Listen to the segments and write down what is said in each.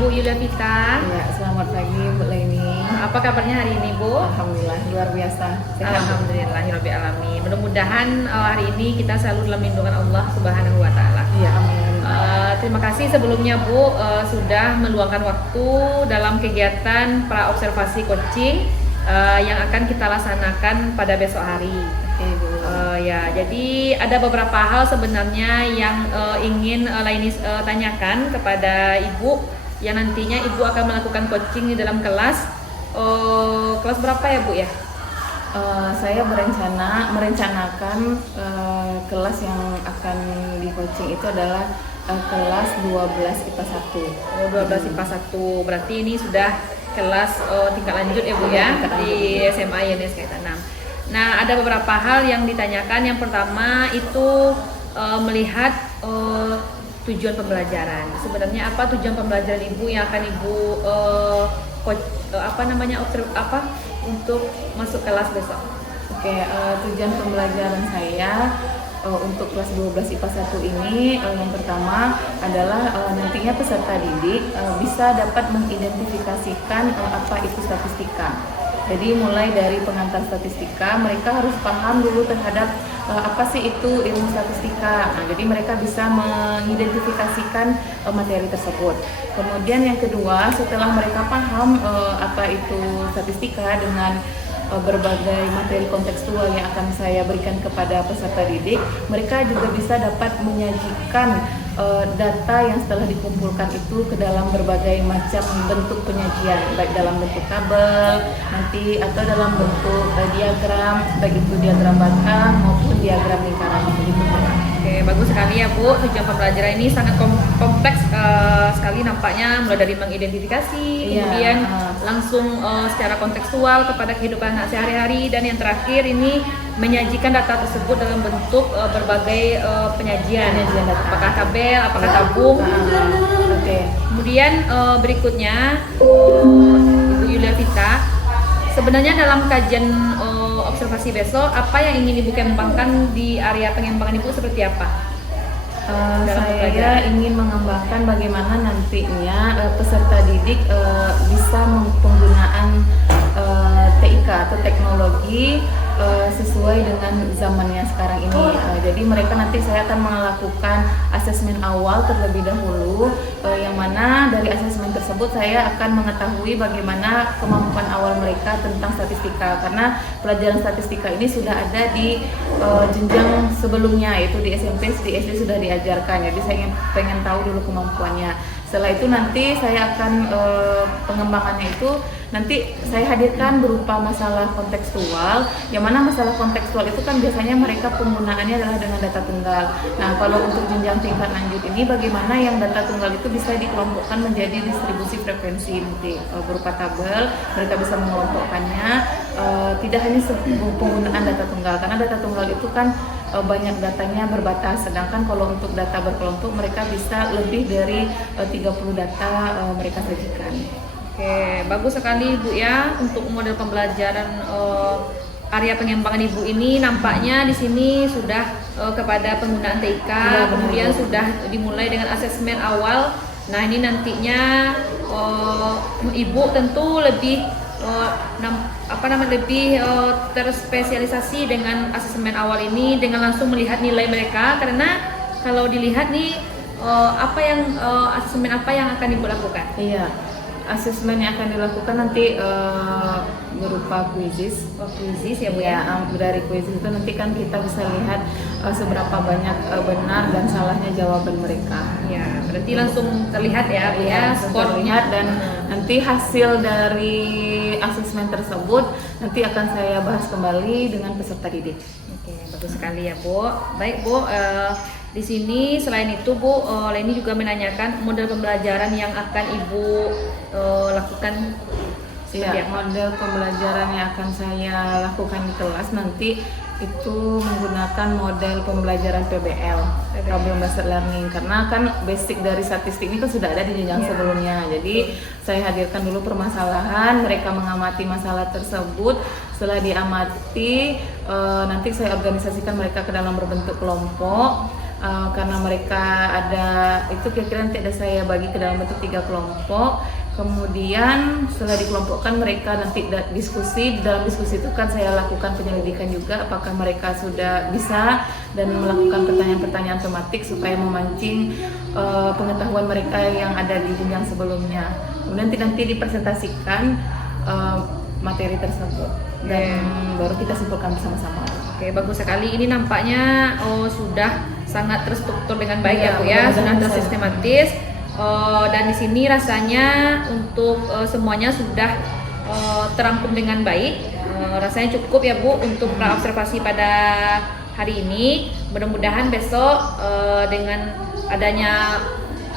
Ibu Yulia Vita. Ya, selamat pagi Bu Leni. Apa kabarnya hari ini, Bu? Alhamdulillah, luar biasa. Sehat. Alhamdulillahirabbil alamin. Mudah-mudahan hari ini kita selalu dalam lindungan Allah Subhanahu wa taala. Iya, amin. Terima kasih sebelumnya Bu sudah meluangkan waktu dalam kegiatan pra observasi coaching yang akan kita laksanakan pada besok hari. Oke, Bu. Ya, jadi ada beberapa hal sebenarnya yang ingin Laini tanyakan kepada Ibu yang nantinya Ibu akan melakukan coaching di dalam kelas. Kelas berapa ya, Bu ya? Saya merencanakan kelas yang akan di coaching itu adalah kelas 12 IPA 1. 12 IPA 1. Berarti ini sudah kelas tingkat lanjut ya, Bu ya, di SMA YNS Kaitan 6. Nah, ada beberapa hal yang ditanyakan. Yang pertama itu melihat tujuan pembelajaran. Sebenarnya apa tujuan pembelajaran Ibu yang akan Ibu untuk masuk kelas besok? Oke, tujuan pembelajaran saya untuk kelas 12 IPA 1 ini yang pertama adalah nantinya peserta didik bisa dapat mengidentifikasikan apa itu statistika. Jadi mulai dari pengantar statistika, mereka harus paham dulu terhadap apa sih itu ilmu statistika. Nah, jadi mereka bisa mengidentifikasikan materi tersebut. Kemudian yang kedua, setelah mereka paham apa itu statistika dengan berbagai materi kontekstual yang akan saya berikan kepada peserta didik, mereka juga bisa dapat menyajikan data yang setelah dikumpulkan itu ke dalam berbagai macam bentuk penyajian, baik dalam bentuk tabel nanti atau dalam bentuk diagram, baik itu diagram batang maupun diagram lingkaran begitu. Oke, bagus sekali ya, Bu. Tujuan pembelajaran ini sangat kompleks sekali nampaknya, mulai dari mengidentifikasi, kemudian langsung secara kontekstual kepada kehidupan anak sehari-hari, dan yang terakhir ini menyajikan data tersebut dalam bentuk berbagai penyajian data. Apakah tabel, apakah tabung. Oke. Kemudian berikutnya Ibu Yulia Vita, sebenarnya dalam kajian observasi besok, apa yang ingin Ibu kembangkan di area pengembangan Ibu seperti apa? Saya ingin mengembangkan bagaimana nantinya peserta didik bisa penggunaan TIK atau teknologi sesuai dengan zamannya sekarang ini. Jadi mereka nanti saya akan melakukan asesmen awal terlebih dahulu, yang mana dari asesmen tersebut saya akan mengetahui bagaimana kemampuan awal mereka tentang statistika, karena pelajaran statistika ini sudah ada di jenjang sebelumnya, yaitu di SMP, di SD sudah diajarkan. Jadi saya pengen tahu dulu kemampuannya. Setelah itu nanti saya akan pengembangannya itu nanti saya hadirkan berupa masalah kontekstual, yang mana masalah kontekstual itu kan biasanya mereka penggunaannya adalah dengan data tunggal. Nah, kalau untuk jenjang tingkat lanjut ini bagaimana yang data tunggal itu bisa dikelompokkan menjadi distribusi frekuensi nanti berupa tabel, mereka bisa mengelompokkannya, tidak hanya penggunaan data tunggal, karena data tunggal itu kan banyak datanya berbatas, sedangkan kalau untuk data berkelompok mereka bisa lebih dari 30 data mereka sajikan. Oke, bagus sekali Bu ya untuk model pembelajaran area pengembangan Ibu ini. Nampaknya di sini sudah kepada penggunaan TIK, kemudian sudah dimulai dengan asesmen awal. Nah, ini nantinya Ibu tentu lebih terspesialisasi dengan asesmen awal ini, dengan langsung melihat nilai mereka, karena kalau dilihat nih asesmen apa yang akan Ibu lakukan? Iya. Asesmen yang akan dilakukan nanti berupa quizzes. Quizzes ya Bu ya. Dari quizzes itu nanti kan kita bisa lihat seberapa banyak benar dan salahnya jawaban mereka. Ya, berarti langsung terlihat ya Bu ya, terlihat, dan nanti hasil dari asesmen tersebut nanti akan saya bahas kembali dengan peserta didik. Oke, bagus sekali ya Bu. Baik Bu, di sini selain itu Bu, Laini juga menanyakan model pembelajaran yang akan Ibu lakukan. Ya, model pembelajaran yang akan saya lakukan di kelas nanti itu menggunakan model pembelajaran PBL, Problem Based Learning, karena kan basic dari statistik ini kan sudah ada di jenjang sebelumnya. Jadi saya hadirkan dulu permasalahan, mereka mengamati masalah tersebut. Setelah diamati, nanti saya organisasikan mereka ke dalam berbentuk kelompok. karena mereka ada itu kira-kira nanti ada saya bagi ke dalam bentuk 3 kelompok. Kemudian setelah dikelompokkan mereka nanti diskusi. Di dalam diskusi itu kan saya lakukan penyelidikan juga apakah mereka sudah bisa dan melakukan pertanyaan-pertanyaan tematik supaya memancing pengetahuan mereka yang ada di jenjang sebelumnya. Kemudian nanti dipresentasikan materi tersebut dan baru kita simpulkan bersama-sama. Oke, bagus sekali. Ini nampaknya sudah sangat terstruktur dengan baik ya Bu ya, sudah tersistematis. Dan di sini rasanya untuk semuanya sudah terangkum dengan baik. Rasanya cukup ya Bu untuk praobservasi pada hari ini. Mudah-mudahan besok dengan adanya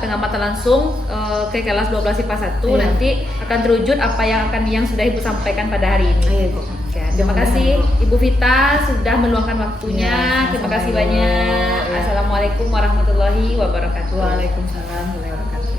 pengamatan langsung ke kelas 12 IPA 1 nanti akan terwujud apa yang sudah Ibu sampaikan pada hari ini. Iya, Bu. Ya, terima kasih Ibu Vita sudah meluangkan waktunya. Terima kasih banyak. Assalamualaikum warahmatullahi wabarakatuh. Waalaikumsalam warahmatullahi wabarakatuh.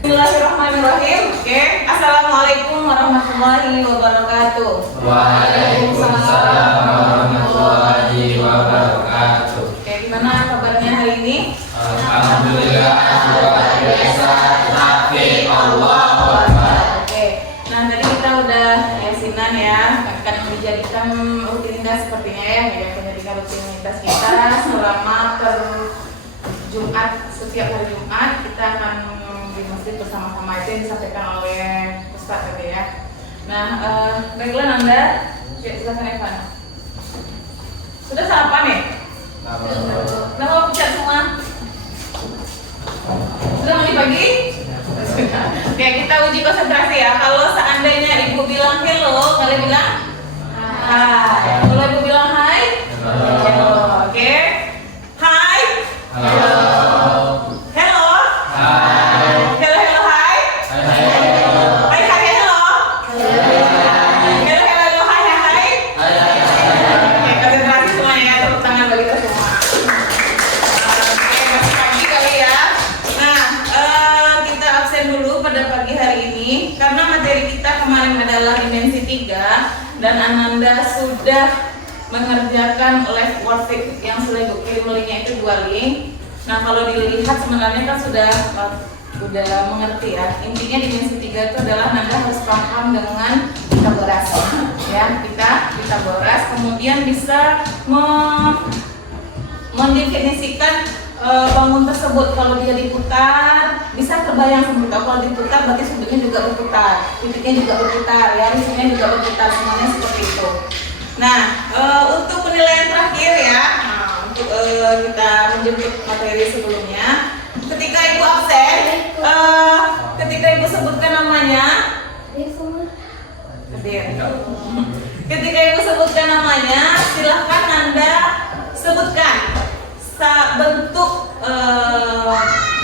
Bismillahirrahmanirrahim. Oke. Assalamualaikum warahmatullahi wabarakatuh. Waalaikumsalam warahmatullahi wabarakatuh. Oke, gimana kabarnya hari ini? Alhamdulillah luar biasa. Nafi Allahu Akbar. Oke. Nah, tadi kita udah yasinan ya, akan dijadikan rutinitas sepertinya ya, menjadikan rutinitas kita selama Jumat, setiap hari Jumat kita akan di masjid bersama-sama, itu yang disampaikan oleh Ustaz tadi ya. Nah, baiklah Nanda, silakan Evan. Sudah sarapan nih? Nama pecat semua? Sudah mandi pagi? Oke, kita uji konsentrasi ya. Kalau seandainya Ibu bilang hello, kalian bilang hai. Kalau Ibu bilang hai, hello. Oke. Hai. Halo. Hello. Hai. Hello, hello, hai. Hai, hai, hello. Hello, hello, hai, hai, hai. Oke, konsentrasi semuanya. Tepuk tangan bagi kita semua. Oke, masih pagi kali ya. Nah, kita absen dulu pada pagi hari ini karena materi kita kemarin adalah dimensi 3 dan Ananda sudah mengerjakan live worksheet yang sudah Ibu kirim linknya itu 2 link. Nah, kalau dilihat sebenarnya kan sudah mengerti ya. Intinya dimensi 3 itu adalah Nanda harus paham dengan Pitagoras ya. Kita boras, kemudian bisa mendefinisikan bangun tersebut. Kalau dia diputar bisa terbayang seperti itu. Kalau diputar berarti sudutnya juga berputar, titiknya juga berputar ya, risikonya juga berputar, semuanya seperti itu. Nah, untuk penilaian terakhir ya, untuk kita menjemput materi sebelumnya, ketika Ibu absen, ketika Ibu sebutkan namanya, ketika Ibu sebutkan namanya, silahkan Anda sebutkan bentuk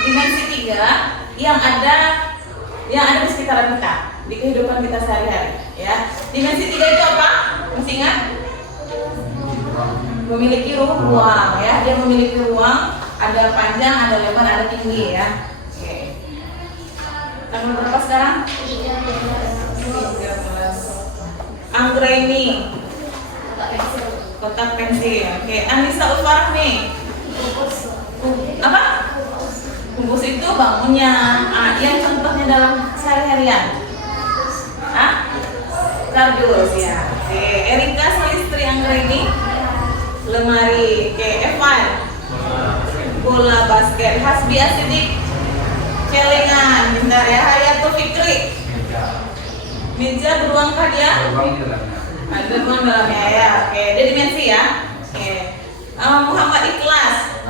dimensi 3 yang ada di sekitaran kita, di kehidupan kita sehari-hari ya. Dimensi 3 itu apa? Masih ingat? Memiliki ruang ya, dia memiliki ruang, ada panjang, ada lebar, ada tinggi ya. Oke. Tanggal berapa sekarang? 13. Anggraini, kotak pensil. Oke. Anissa Ulfarahmi, apa? Kumbus itu bangunnya. Yang contohnya dalam sehari-harian. Kardus ya. Oke. Erika Salistri Anggraini, lemari. Oke. Evan, bola basket. Hasbi Asidik, celengan. Bentar ya. Hayatul Fikri, meja beruangkah dia? Ada ruang dalamnya ya. Oke. Dia dimensi ya. Oke. Muhammad Ikhlas,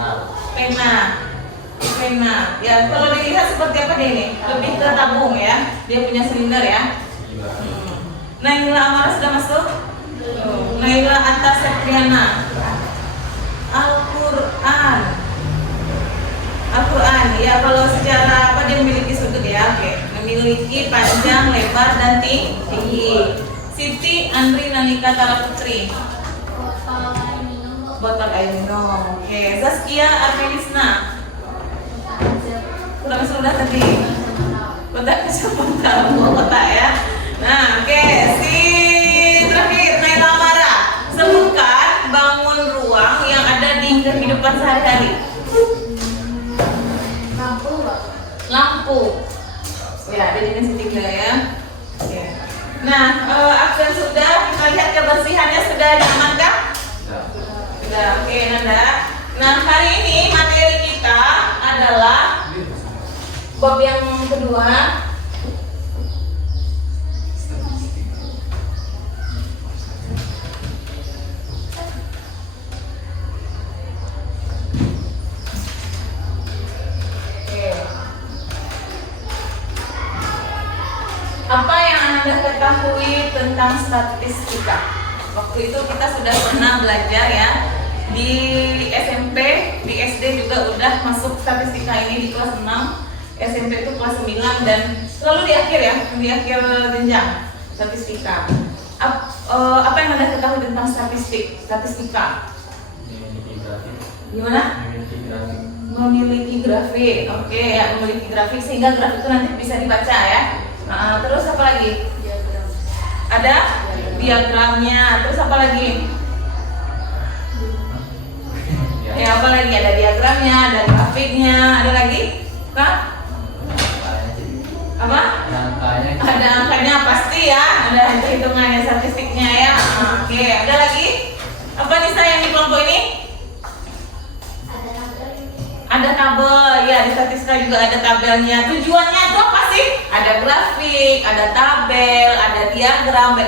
pena. Ya, kalau dilihat seperti apa dia ini? Lebih ke tabung ya. Dia punya silinder ya. Naila Amara sudah masuk? Naila Atas Septriana, Al-Quran ya. Kalau secara apa dia memiliki sudut ya? Oke. Memiliki panjang, lebar, dan tinggi. Siti Andri Nanika Tara Putri, botol air minum. Oke. Zaskia Armenisna, sudah tadi kotak kecamatan kota ya. Nah, oke. Si terakhir Naila Amara, sebutkan bangun ruang yang ada di kehidupan sehari-hari. bab yang kedua. Apa yang Anda ketahui tentang statistika? Waktu itu kita sudah pernah belajar ya. Di SMP, di SD juga udah masuk statistika ini di kelas 6. SMP itu kelas 9 dan selalu di akhir ya, di akhir jenjang statistika. Apa yang Anda ketahui tentang statistika? Gimana? Memiliki grafik. Oke ya, memiliki grafik sehingga grafik itu nanti bisa dibaca ya. Terus apa lagi? Ada diagramnya. Terus apa lagi? Ya apa lagi? Ada diagramnya, ada grafiknya. Ada lagi? Kak? Apa? Ada angkanya pasti ya. Ada hitungannya, statistiknya ya. Oke. Ada lagi? Apa nih yang di kelompok ini? Ada tabel, ya di statistika juga ada tabelnya. Tujuannya itu apa sih? Ada grafik, ada tabel, ada diagram,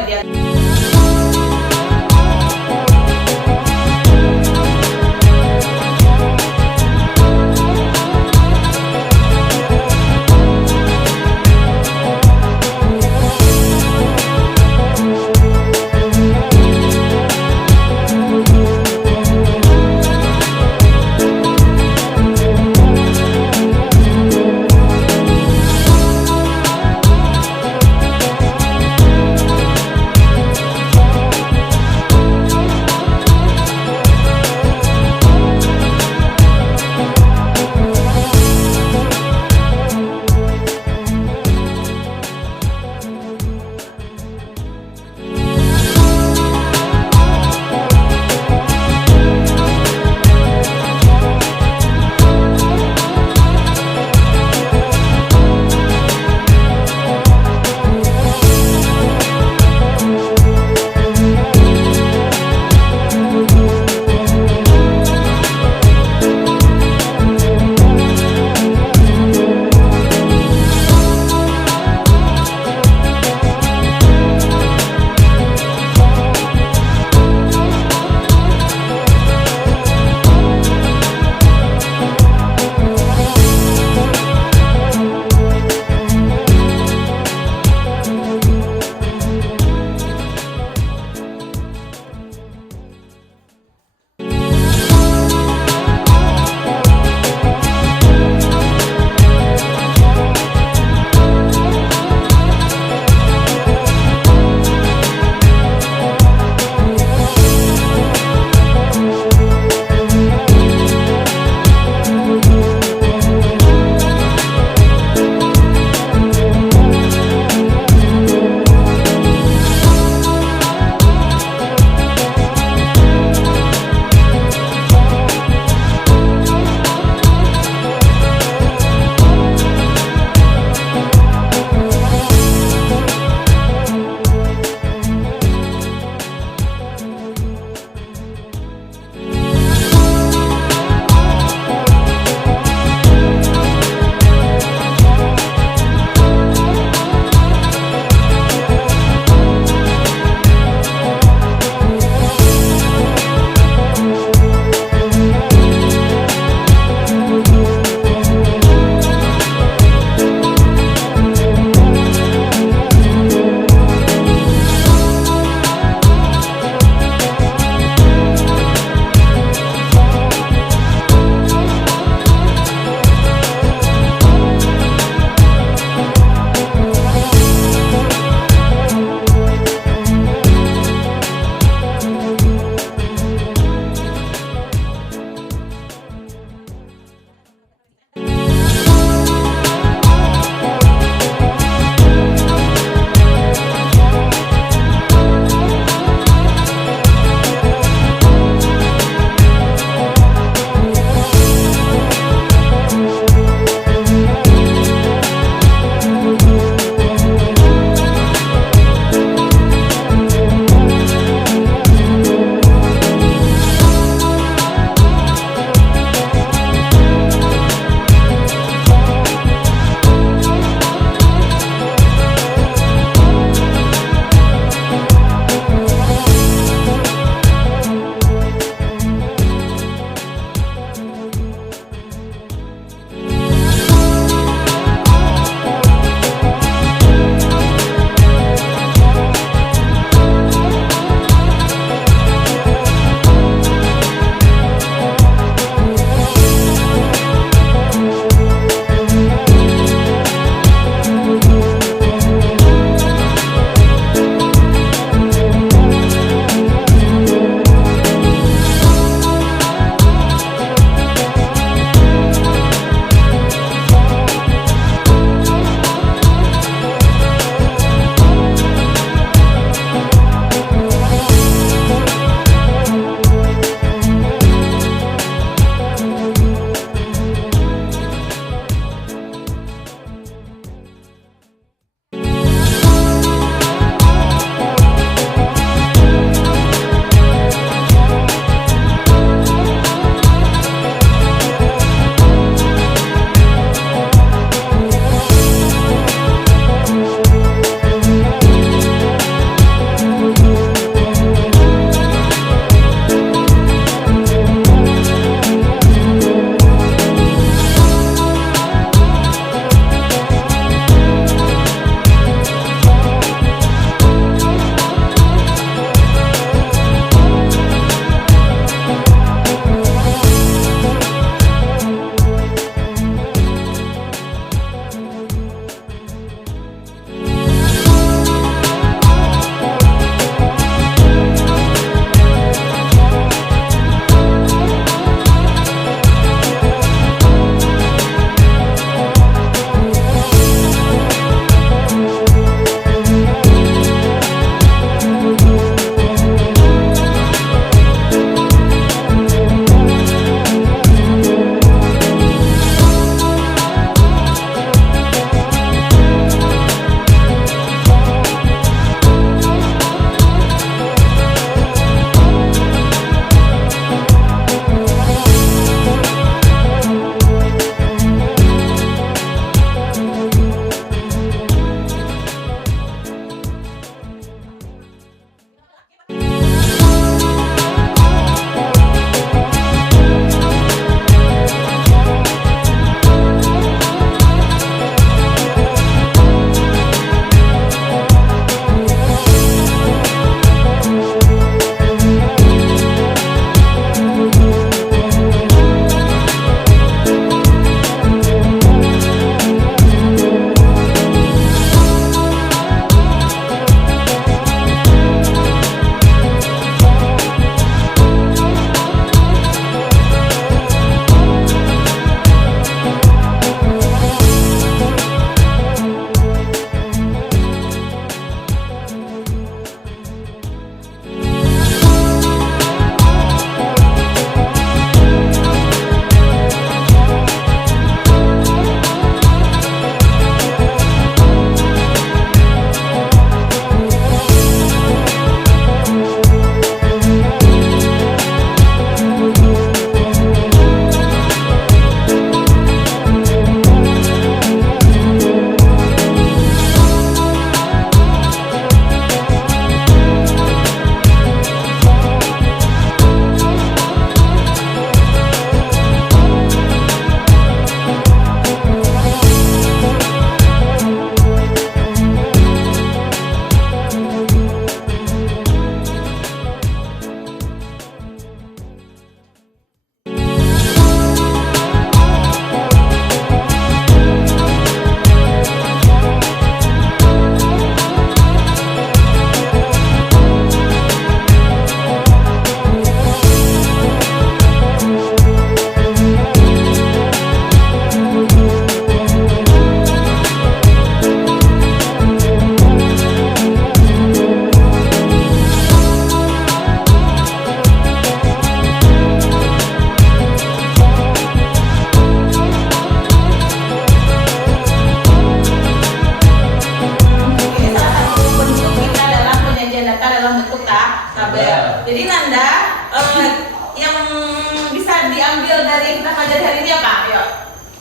materi yang kita pelajari hari ini apa? Ayo,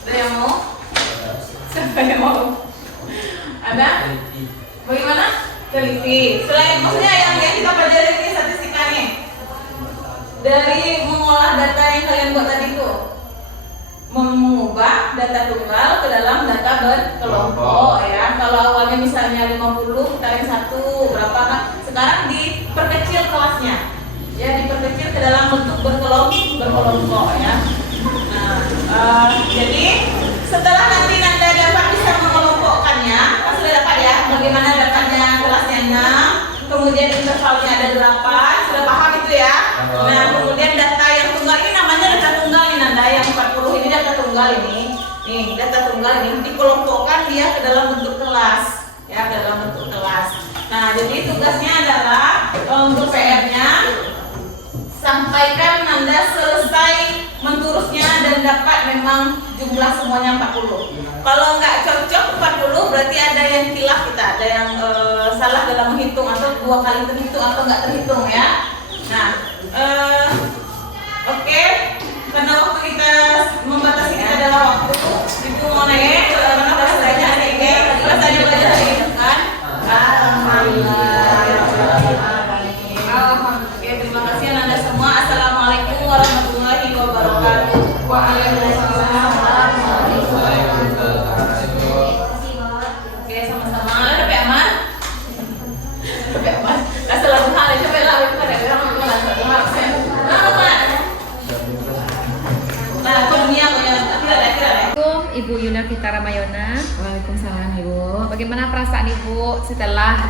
ada yang mau? Siapa yang mau? Ada? Bagaimana? Teliti. Selain maksudnya yang kita pelajari ini statistikanya dari mengolah data yang kalian buat tadi itu, mengubah data tunggal ke dalam data berkelompok ya. Kalau awalnya misalnya 50 kita yang 1 berapa kan? Sekarang diperkecil kelasnya. Ya, diperkecil ke dalam bentuk berkelompok ya. Nah, jadi setelah nanti Nanda dapat bisa mengelompokkannya, kan sudah dapat ya bagaimana dapatnya kelasnya 6, kemudian intervalnya ada 8, sudah paham itu ya. Nah, kemudian data yang tunggal ini namanya data tunggal nih Nanda, yang 40 ini data tunggal ini. Nih, data tunggal ini dikelompokkan dia ke dalam bentuk kelas ya, ke dalam bentuk kelas. Nah, jadi tugasnya adalah untuk PR-nya sampaikan Nanda selesai menturusnya dan dapat memang jumlah semuanya 40. Kalau nggak cocok 40 berarti ada yang khilaf kita, ada yang salah dalam menghitung atau 2 kali terhitung atau nggak terhitung ya. Nah, oke. Karena waktu kita membatasi kita adalah waktu, Ibu mau nanya mana bahasanya ada ini, bahasanya belajar hari ini kan? Alhamdulillah. Oke, terima kasih Anda semua. Assalamualaikum warahmatullahi wabarakatuh. Waalaikumsalam warahmatullahi wabarakatuh. Oke, sama-sama. Ada aman? Ada aman. Assalamualaikum warahmatullahi wabarakatuh. Nah, dunia Assalamualaikum Ibu Yunarvita Ramayona. Waalaikumsalam Ibu. Bagaimana perasaan Ibu setelah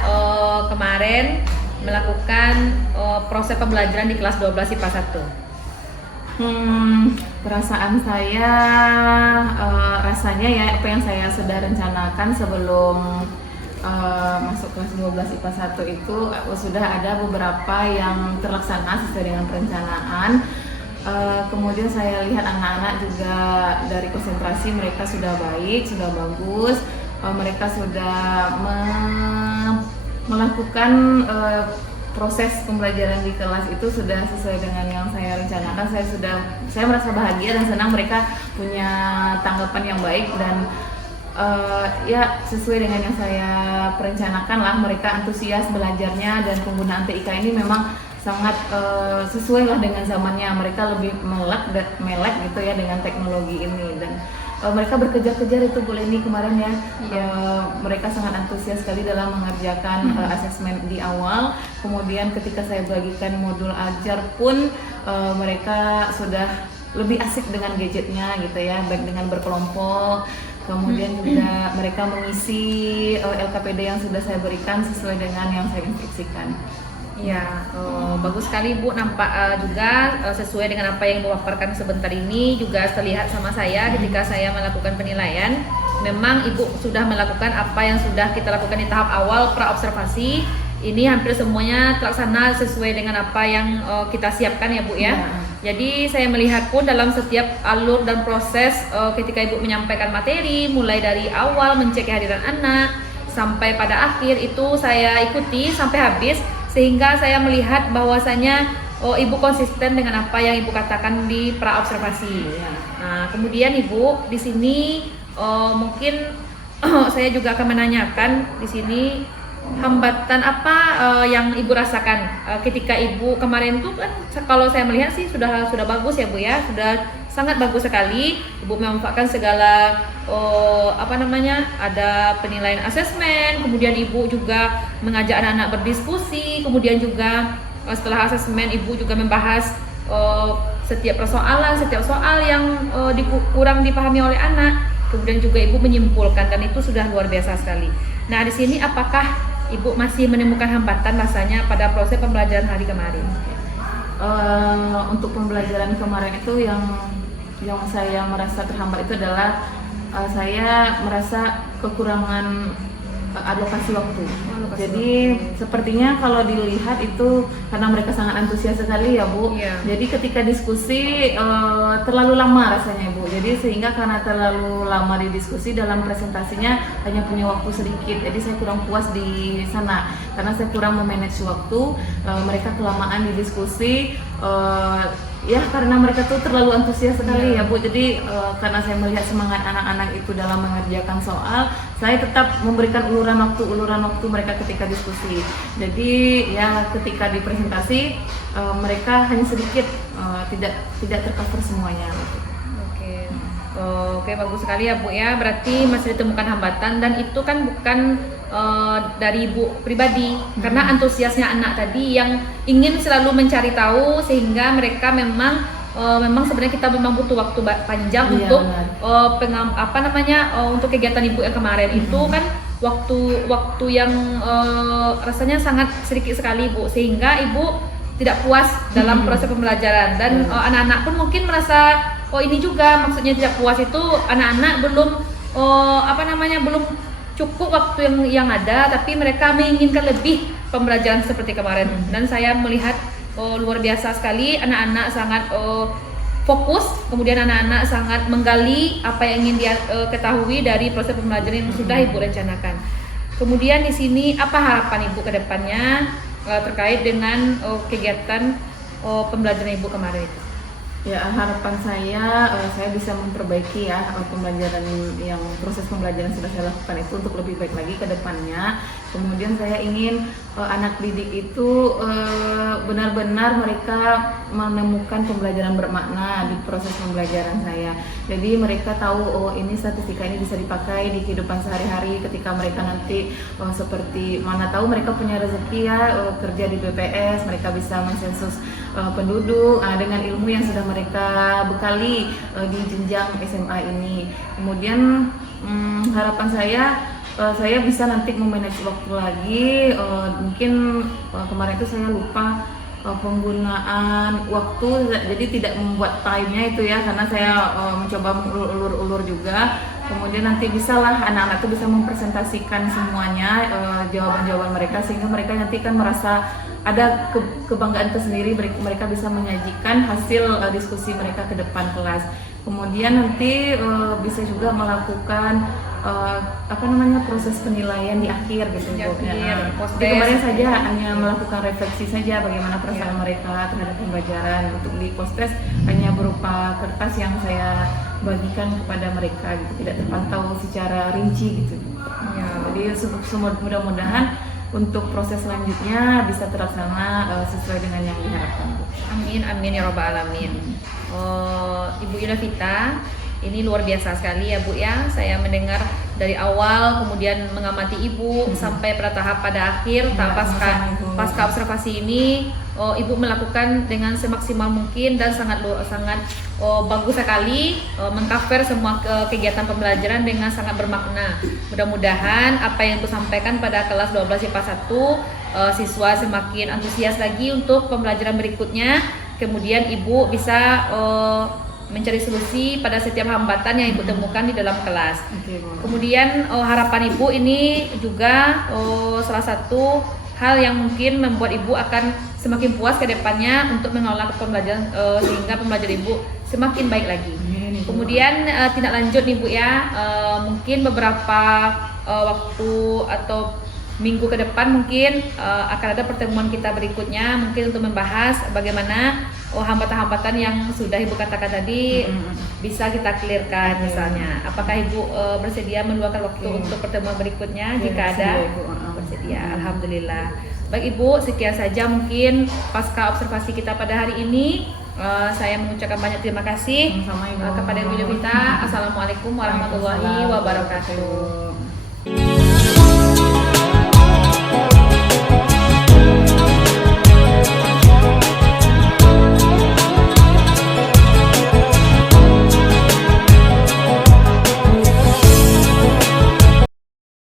kemarin melakukan proses pembelajaran di kelas 12 IPA 1? Perasaan saya rasanya ya apa yang saya sudah rencanakan sebelum masuk kelas 12 IPA 1 itu sudah ada beberapa yang terlaksana sesuai dengan perencanaan. Kemudian saya lihat anak-anak juga dari konsentrasi mereka sudah baik, sudah bagus, mereka sudah melakukan proses pembelajaran di kelas itu sudah sesuai dengan yang saya rencanakan. Saya merasa bahagia dan senang mereka punya tanggapan yang baik dan ya sesuai dengan yang saya perencanakan lah, mereka antusias belajarnya dan penggunaan TIK ini memang sangat sesuai lah dengan zamannya. Mereka lebih melek gitu ya dengan teknologi ini dan mereka berkejar-kejar itu Bu Leni kemarin ya. Mereka sangat antusias sekali dalam mengerjakan asesmen di awal. Kemudian ketika saya bagikan modul ajar pun mereka sudah lebih asik dengan gadgetnya gitu ya, baik dengan berkelompok. Kemudian juga mereka mengisi LKPD yang sudah saya berikan sesuai dengan yang saya instruksikan. Ya, bagus sekali Bu, nampak juga sesuai dengan apa yang Ibu paparkan sebentar ini, juga terlihat sama saya ketika saya melakukan penilaian. Memang Ibu sudah melakukan apa yang sudah kita lakukan di tahap awal pra-observasi. Ini hampir semuanya terlaksana sesuai dengan apa yang kita siapkan ya Bu ya. Jadi saya melihat pun dalam setiap alur dan proses ketika Ibu menyampaikan materi, mulai dari awal mencek kehadiran anak sampai pada akhir itu saya ikuti sampai habis. Sehingga saya melihat bahwasanya Ibu konsisten dengan apa yang Ibu katakan di pra-observasi. Nah, kemudian Ibu di sini mungkin saya juga akan menanyakan di sini hambatan apa yang Ibu rasakan ketika Ibu kemarin itu kan kalau saya melihat sih sudah bagus ya Bu ya, sudah sangat bagus sekali. Ibu memanfaatkan segala ada penilaian asesmen, kemudian Ibu juga mengajak anak-anak berdiskusi, kemudian juga setelah asesmen Ibu juga membahas setiap persoalan, setiap soal yang kurang dipahami oleh anak, kemudian juga Ibu menyimpulkan dan itu sudah luar biasa sekali. Nah, di sini apakah Ibu masih menemukan hambatan rasanya pada proses pembelajaran hari kemarin? Untuk pembelajaran kemarin itu yang saya merasa terhambat itu adalah saya merasa kekurangan alokasi waktu. Jadi sepertinya kalau dilihat itu karena mereka sangat antusias sekali ya Bu. Jadi ketika diskusi terlalu lama rasanya Bu. Jadi sehingga karena terlalu lama di diskusi dalam presentasinya hanya punya waktu sedikit. Jadi saya kurang puas di sana karena saya kurang memanage waktu. Mereka kelamaan di diskusi. ya karena mereka tuh terlalu antusias sekali ya Bu. Jadi karena saya melihat semangat anak-anak itu dalam mengerjakan soal, saya tetap memberikan uluran waktu mereka ketika diskusi. Jadi ya ketika di presentasi mereka hanya sedikit, tidak tercover semuanya. Oke, bagus sekali ya Bu ya. Berarti masih ditemukan hambatan dan itu kan bukan dari Ibu pribadi, karena antusiasnya anak tadi yang ingin selalu mencari tahu, sehingga mereka memang sebenarnya kita memang butuh waktu panjang untuk untuk kegiatan Ibu yang kemarin itu kan waktu yang rasanya sangat sedikit sekali Bu, sehingga Ibu tidak puas dalam proses pembelajaran dan anak-anak pun mungkin merasa ini juga maksudnya tidak puas itu anak-anak belum belum cukup waktu yang ada, tapi mereka menginginkan lebih pembelajaran seperti kemarin. Dan saya melihat luar biasa sekali anak-anak sangat fokus, kemudian anak-anak sangat menggali apa yang ingin dia ketahui dari proses pembelajaran yang sudah Ibu rencanakan. Kemudian di sini apa harapan Ibu ke depannya terkait dengan kegiatan pembelajaran Ibu kemarin itu? Ya, harapan saya bisa memperbaiki ya proses pembelajaran sudah saya lakukan itu untuk lebih baik lagi ke depannya. Kemudian saya ingin anak didik itu benar-benar mereka menemukan pembelajaran bermakna di proses pembelajaran saya. Jadi mereka tahu ini statistika ini bisa dipakai di kehidupan sehari-hari ketika mereka nanti seperti mana tahu mereka punya rezeki ya kerja di BPS, mereka bisa mensensus penduduk dengan ilmu yang sudah mereka bekali di jenjang SMA ini. Kemudian harapan saya bisa nanti memanage waktu lagi. Mungkin kemarin itu saya lupa penggunaan waktu, jadi tidak membuat time-nya itu ya, karena saya mencoba mengulur-ulur juga. Kemudian nanti bisalah anak-anak itu bisa mempresentasikan semuanya jawaban-jawaban mereka, sehingga mereka nanti kan merasa ada kebanggaan tersendiri, mereka bisa menyajikan hasil diskusi mereka ke depan kelas. Kemudian nanti bisa juga melakukan proses penilaian di akhir gitu Bu. Jadi kemarin saja hanya melakukan refleksi saja bagaimana perasaan mereka terhadap pembelajaran. Untuk di post-test hanya berupa kertas yang saya bagikan kepada mereka gitu, tidak terpantau secara rinci gitu. Jadi mudah-mudahan untuk proses selanjutnya bisa terlaksana sesuai dengan yang diharapkan. Amin ya robbal alamin. Ibu Yunavita, ini luar biasa sekali ya Bu ya. Saya mendengar dari awal, kemudian mengamati Ibu sampai pada tahap pada akhir. Pasca observasi ini Ibu melakukan dengan semaksimal mungkin dan sangat bagus sekali mengcover semua kegiatan pembelajaran dengan sangat bermakna. Mudah-mudahan apa yang Ibu sampaikan pada kelas 12 IPA 1 siswa semakin antusias lagi untuk pembelajaran berikutnya. Kemudian Ibu bisa mencari solusi pada setiap hambatan yang Ibu temukan di dalam kelas. Kemudian harapan Ibu ini juga salah satu hal yang mungkin membuat Ibu akan semakin puas ke depannya untuk mengelola pembelajaran sehingga pembelajaran Ibu semakin baik lagi. Kemudian tindak lanjut nih Bu ya, mungkin beberapa waktu atau minggu ke depan mungkin akan ada pertemuan kita berikutnya mungkin untuk membahas bagaimana hambatan-hambatan yang sudah Ibu katakan tadi bisa kita clearkan misalnya. Apakah Ibu bersedia meluangkan waktu untuk pertemuan berikutnya jika ada? Bersedia. Alhamdulillah. Baik Ibu, sekian saja mungkin pasca observasi kita pada hari ini. Saya mengucapkan banyak terima kasih kepada Ibu Yunavita. Assalamualaikum warahmatullahi wabarakatuh.